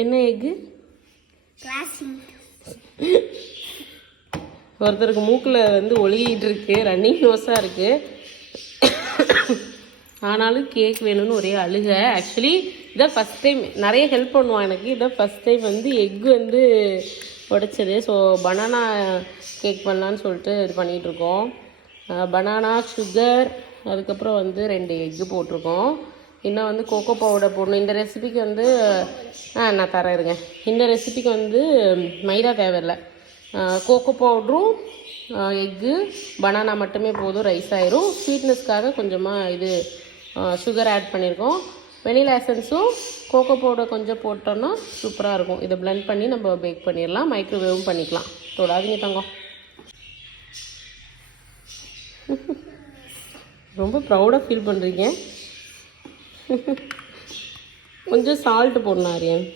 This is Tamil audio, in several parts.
என்ன எக்கு? ஒருத்தருக்கு மூக்கில் வந்து ஒழுகிட்டு இருக்கு, ரன்னிங் நோஸாக இருக்குது. ஆனாலும் கேக் வேணும்னு ஒரே அழுக. ஆக்சுவலி இதான் ஃபஸ்ட் டைம், நிறைய ஹெல்ப் பண்ணுவான் எனக்கு. இதான் ஃபஸ்ட் டைம் வந்து எக்கு வந்து உடைச்சது. ஸோ பனானா கேக் பண்ணலான்னு சொல்லிட்டு இது பண்ணிகிட்ருக்கோம். பனானா, சுகர், அதுக்கப்புறம் வந்து 2 எக்கு போட்டிருக்கோம். இன்னும் வந்து கோகோ பவுடர் போடணும். இந்த ரெசிபிக்கு வந்து நான் தரேன் இருங்க. இந்த ரெசிபிக்கு வந்து மைதா தேவையில்லை. கோகோ பவுட்ரும் எக்கு பனானா மட்டுமே போதும், ரைஸ் ஆயிரும். ஸ்வீட்னஸ்க்காக கொஞ்சமாக இது சுகர் ஆட் பண்ணியிருக்கோம். வெனிலா எசன்ஸும் கோகோ பவுடர் கொஞ்சம் போட்டோன்னா சூப்பராக இருக்கும். இதை பிளெண்ட் பண்ணி நம்ம பேக் பண்ணிடலாம், மைக்ரோவேவும் பண்ணிக்கலாம். தொடாதீங்க தங்கம். ரொம்ப ப்ரௌடாக ஃபீல் பண்ணுறீங்க. கொஞ்சம் சால்ட்டு போடணும் ஆரியன்.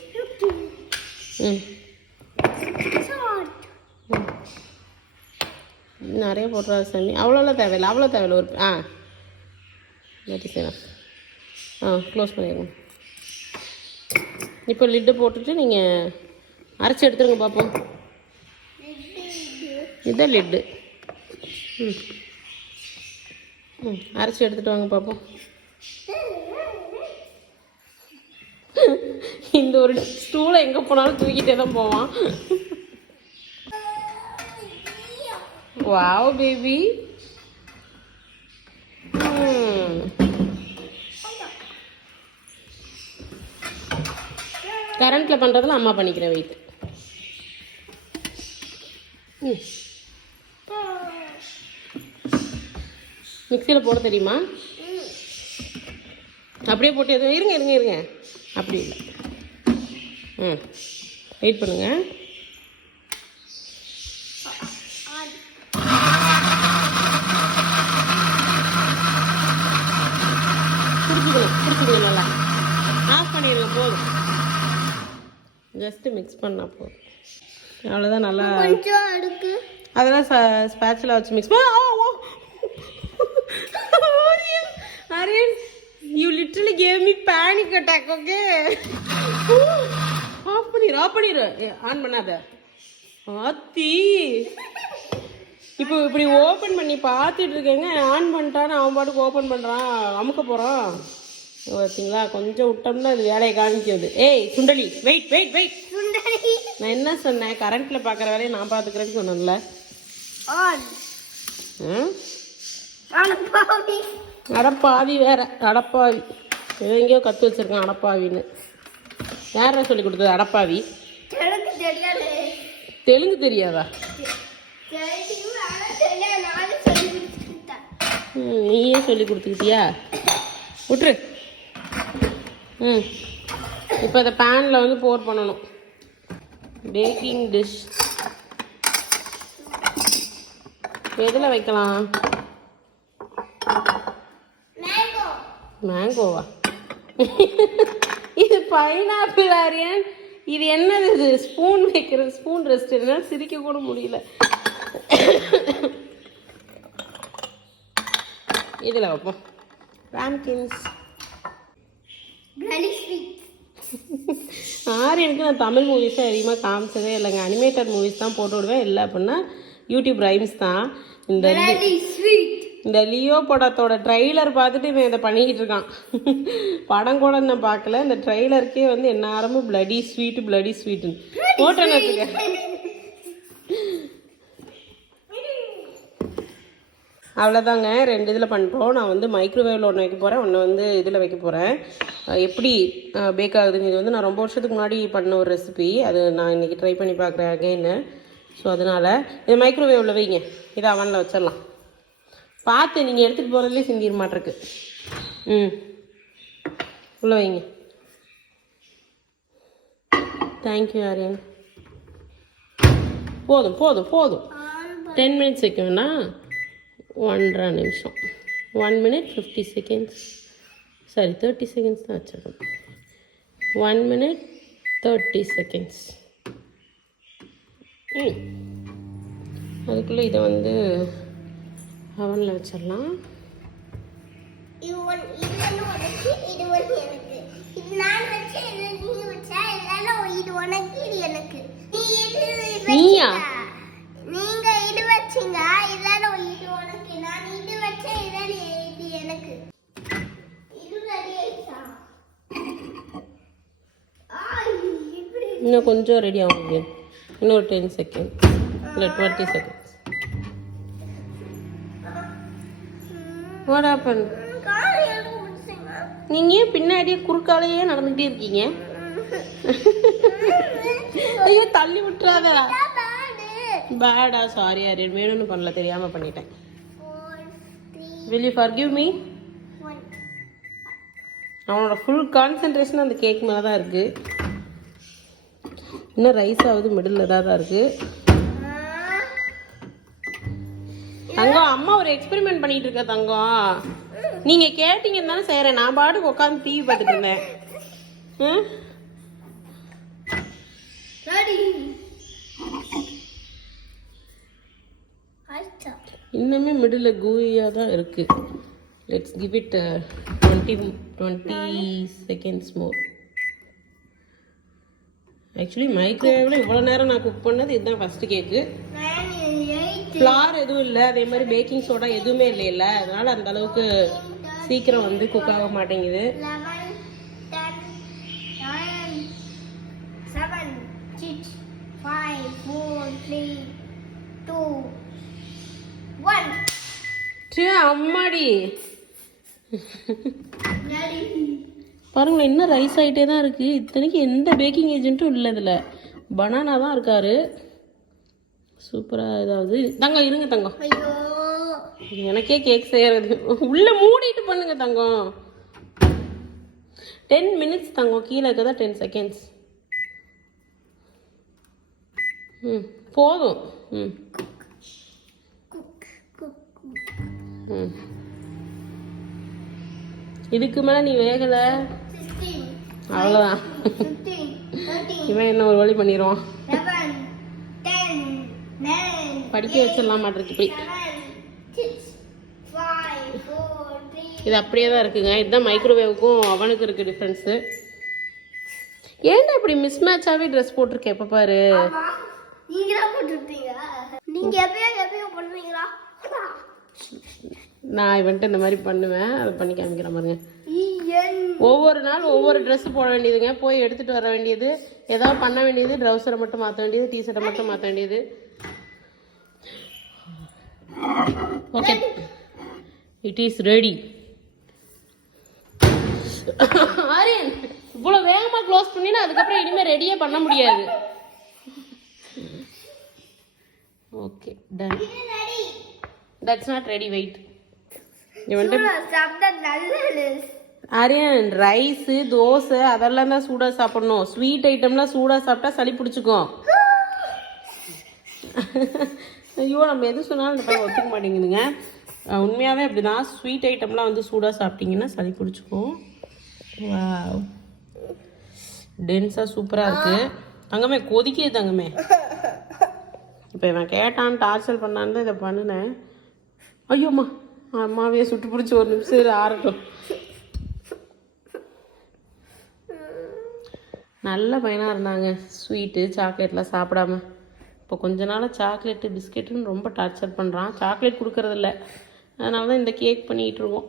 நிறைய போடுறா சாமி. அவ்வளோலாம் தேவையில்லை, அவ்வளோ தேவையில்லை. ஒரு க்ளோஸ் பண்ணிடுங்க. இப்போ லிட்டு போட்டுட்டு நீங்கள் அரைச்சி எடுத்துருங்க பார்ப்போம். இதுதான் லிட்டு. அரைச்சி எடுத்துகிட்டு வாங்க பார்ப்போம். இந்த ஒரு ஸ்டூலை எங்கே போனாலும் தூக்கிட்டே தான் போவான். Wow baby. கரண்ட்டில் பண்ணுறதுல அம்மா பண்ணிக்கிறேன். வெயிட். மிக்சியில் போட தெரியுமா? அப்படியே போட்டு எதுவும் இருங்க. அப்படி இல்லை. வெயிட் பண்ணுங்க. பிடிச்சிக்கலாம் நல்லா. ஆஃப் பண்ணிடுங்க, போதும். ஜஸ்ட்டு மிக்ஸ் பண்ணால் போதும். அவ்வளோதான். நல்லா அதெல்லாம் ஸ்பேட்சில் வச்சு மிக்ஸ் பண்ண. Aryan, you literally gave me panic attack, okay? Off பண்ணிரு. ஆன் பண்ணாத. ஆத்தி, இப்போ இப்படி ஓப்பன் பண்ணி பார்த்துட்டு இருக்கேங்க. ஆன் பண்ணிட்டான்னு அவன் பாட்டுக்கு ஓப்பன் பண்ணுறான். அமுக்க போகிறான் பார்த்தீங்களா? கொஞ்சம் விட்டோம்னா அது வேலையை காமிக்கிறது. ஏய் சுண்டலி, வெயிட். நான் என்ன சொன்னேன்? கரண்ட்டில் பார்க்குற வேலையை நான் பார்த்துக்கிறேன்னு சொன்னேன்ல. அடப்பாவி வேற. அடப்பாவி ஏதோ எங்கேயோ கற்று வச்சிருக்கான் அடப்பாவின்னு. யாரா சொல்லி கொடுத்தது அடப்பாவி? தெலுங்கு தெரியாதா? நீயே சொல்லி கொடுத்துக்கிட்டியா? விட்டுரு. இப்போ அதை பேனில் வந்து போர் பண்ணணும். பேக்கிங் டிஷ் எதில் வைக்கலாம்? மேங்கோவா? இது பைனாப்பிள் ஆரியன். இது என்னது? இது ஸ்பூன் வைக்கிற ஸ்பூன் ரெஸ்ட். என்னால் சிரிக்க கூட முடியல. இதில் வைப்போம். ராம்கின்ஸ் ஆரியனுக்கு நான் தமிழ் மூவிஸை அதிகமாக காமிச்சதே இல்லைங்க. அனிமேட்டட் மூவிஸ் தான் போட்டு விடுவேன். இல்லை அப்படின்னா யூடியூப் ரைம்ஸ் தான். இந்த லியோ படத்தோட ட்ரெய்லர் பார்த்துட்டு இவன் இதை பண்ணிக்கிட்டு இருக்கான். படம் கூட நான் பார்க்கல. இந்த ட்ரெய்லருக்கே வந்து என்ன ஆரம்பம் பிளடி ஸ்வீட்டுன்னு போட்டேன்னு வச்சுக்க. அவ்வளோதாங்க. 2 இதில் பண்ணிட்டோம். நான் வந்து மைக்ரோவேவில் ஒன்று வைக்க போகிறேன், ஒன்று வந்து இதில் வைக்க போகிறேன். எப்படி பேக் ஆகுதுங்க. இது வந்து நான் ரொம்ப வருஷத்துக்கு முன்னாடி பண்ண ஒரு ரெசிபி. அது நான் இன்றைக்கி ட்ரை பண்ணி பார்க்குறேன் அகைன்னு. ஸோ அதனால் இது மைக்ரோவேவில் வைங்க. இதை அவனில் வச்சிடலாம். பார்த்து நீங்கள் எடுத்துகிட்டு போகிறதுலே சிந்திர மாட்டிருக்கு. உள்ள வைங்க. தேங்க்யூ ஆரியன். போதும் 10 மினிட்ஸ் வைக்க வேணாம். 1.5 நிமிஷம். 1 minute 50 seconds. சாரி 30 seconds தான் வச்சிருக்கோம். 1 minute 30 seconds. அதுக்குள்ளே இதை வந்து அவனில் வச்சிடலாம். உனக்கு இது எனக்கு நீ இது நீயா நீங்க இது வச்சீங்க இதெல்லாம் இது உனக்கு நான் இது வச்சேன் இதெல்லாம் இது எனக்கு இது ரெடி ஆயிடுச்சா இன்னும் கொஞ்சம் ரெடி ஆகும் இன்னொரு 10 செகண்ட் இல்லை 20 செகண்ட்ஸ் வாட் ஹேப்பன் நீங்கள் ஏன் பின்னாடியே குறுக்காலையே நடந்துகிட்டே இருக்கீங்க ஐயோ தள்ளி விட்டுறாதா பேடா சாரி ஆரியன் வேணும்னு பண்ணல தெரியாமல் பண்ணிட்டேன் will you forgive me அவனோட ஃபுல் கான்சென்ட்ரேஷன் அந்த கேக் மேலே தான் இருக்குது இன்னும் ரைஸ் ஆகுது மிடில் தான் இருக்குது தங்கம் அம்மா ஒரு எக்ஸ்பெரிமெண்ட் பண்ணிட்டு இருக்க தங்கம் நீங்க கேட்டீங்கன்னு தானே செய்யறேன் நான் பாட்டுக்கு உட்காந்து டிவி பார்த்துட்டு இருந்தேன் இன்னுமே மிடில் கூயா தான் இருக்கு let's give it 20 seconds more actually மைக்ரோவேவில் இவ்வளோ நேரம் நான் குக் பண்ணது இதுதான் ஃபஸ்ட்டு கேக்கு ஃப்ளார் எதுவும் இல்லை அதே மாதிரி பேக்கிங் சோடா எதுவுமே இல்லைல்ல அதனால அந்த அளவுக்கு சீக்கிரம் வந்து குக் ஆக மாட்டேங்குது 11 10 9 7 6 5 4 3 2 1 அம்மாடி பாருங்களேன் இன்னும் ரைஸ் ஆகிட்டே தான் இருக்குது இத்தனைக்கு எந்த பேக்கிங் ஏஜென்ட்டும் இல்லை இதில் பனானா தான் இருக்காரு சூப்பராக ஏதாவது தங்கம் இருங்க தங்கம் எனக்கே கேக் செய்யறது உள்ளே மூடிட்டு பண்ணுங்க தங்கம் 10 மினிட்ஸ் தங்கம் கீழே இருக்கதா 10 செகண்ட்ஸ் போதும் இதுக்கு மேலே நீ வேகலை அவ்வளோதான் இவன் என்ன ஒரு வழி பண்ணிடுவான் படிக்க வச்சிடலாம் மாட்டிருக்கு இப்படி இது அப்படியே தான் இருக்குங்க இதுதான் மைக்ரோவேவுக்கும் அவனுக்கு இருக்கு டிஃப்ரென்ஸு ஏன்டா இப்படி மிஸ் மேட்சாகவே ட்ரெஸ் போட்டிருக்கேன் எப்போ பாரு நான் இவன்ட்டு இந்த மாதிரி பண்ணுவேன் அதை பண்ணி காமிக்கிறேன் பாருங்க ஒவ்வொரு நாள் ஒவ்வொரு ட்ரெஸ் போட வேண்டியதுங்க போய் எடுத்துகிட்டு வர வேண்டியது ஏதாவது பண்ண வேண்டியது ட்ரௌசரை மட்டும் மாற்ற வேண்டியது டிஷர்ட்டை மட்டும் மாற்ற வேண்டியது okay it is ready Aryan இவ்வளோ வேகமாக க்ளோஸ் பண்ணினா அதுக்கப்புறம் இனிமேல் ரெடியே பண்ண முடியாது okay done that's not ready wait Aryan rice dosa அதெல்லாம் தான் சூடாக சாப்பிடணும் ஸ்வீட் ஐட்டம்லாம் சூடாக சாப்பிட்டா சளி பிடிச்சிக்கும் ஐயோ நம்ம எது சொன்னாலும் இந்த பையன் ஒத்துக்க மாட்டேங்குதுங்க உண்மையாகவே அப்படி தான் ஸ்வீட் ஐட்டம்லாம் வந்து சூடாக சாப்பிட்டீங்கன்னா சளி பிடிச்சிக்கும் வாவ் டென்ஸாக சூப்பராக இருக்குது தங்கமே கொதிக்குது தங்கமே இப்போ இவன் கேட்டான் டார்ச்சர் பண்ணான்னு தான் இதை பண்ணினேன் ஐயோம்மா அம்மாவே சுட்டு பிடிச்சி ஒரு நிமிஷம் ஆறட்டும் நல்ல பையனாக இருந்தாங்க ஸ்வீட்டு சாக்லேட்லாம் சாப்பிடாம இப்போ கொஞ்ச நாளாக சாக்லேட்டு பிஸ்கெட்டுன்னு ரொம்ப டார்ச்சர் பண்ணுறான் சாக்லேட் கொடுக்கறதில்ல அதனால தான் இந்த கேக் பண்ணிகிட்டு இருக்கோம்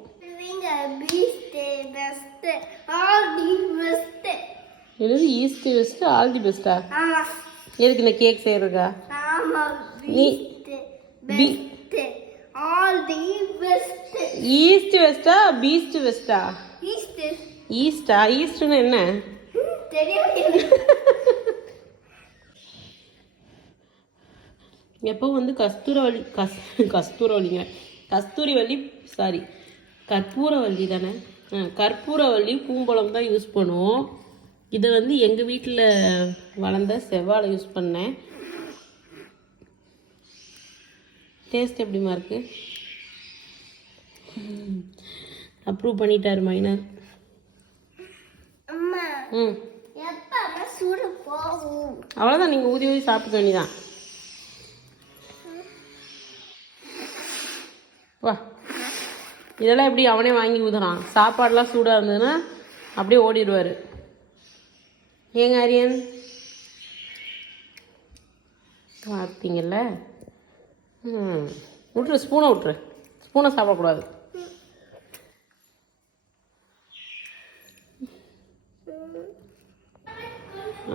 என்னது ஈஸ்ட் வெஸ்ட் ஆல் தி பெஸ்ட்டா எதுக்கு இந்த கேக் செய்யறதுக்கா நீ ஈஸ்ட் வெஸ்டா பீஸ்ட் வெஸ்டா ஈஸ்டா ஈஸ்ட்னு என்ன எப்போ வந்து கற்பூரவள்ளி தானே கற்பூரவள்ளி பூம்பழம் தான் யூஸ் பண்ணுவோம் இதை வந்து எங்கள் வீட்டில் வளர்ந்த செவ்வாழை யூஸ் பண்ணேன் டேஸ்ட் எப்படிமா இருக்கு அப்ரூவ் பண்ணிட்டாரு மைனர் அவ்வளோதான் நீங்கள் ஊதி ஊதி சாப்பிட்டு வேண்டிதான் வா இதெல்லாம் எப்படி அவனே வாங்கி ஊதுறான் சாப்பாடெலாம் சூடாக இருந்ததுன்னா அப்படியே ஓடிடுவார் ஏங்க ஆரியன் பார்த்தீங்கல்ல. விட்ரு, ஸ்பூனை விட்ரு. ஸ்பூனை சாப்பிடக்கூடாது.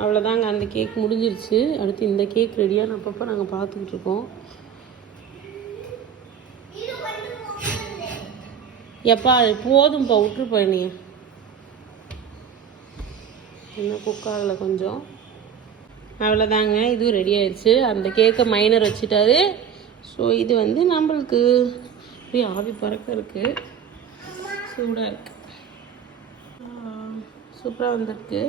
அவ்வளோதாங்க, அந்த கேக் முடிஞ்சிருச்சு. அடுத்து இந்த கேக் ரெடியாக அப்பப்போ நாங்கள் பார்த்துக்கிட்டு இருக்கோம். எப்பா போதும்ப்பா, விட்டுருப்பா நீ. இன்னும் குக் ஆகலை கொஞ்சம். அவ்வளோதாங்க, இதுவும் ரெடி ஆயிடுச்சு. அந்த கேக்கை மைனர் வச்சுட்டாரு. ஸோ இது வந்து நம்மளுக்கு அப்படியே ஆவி பறக்க இருக்குது, சூடாக இருக்குது, சூப்பராக வந்திருக்கு.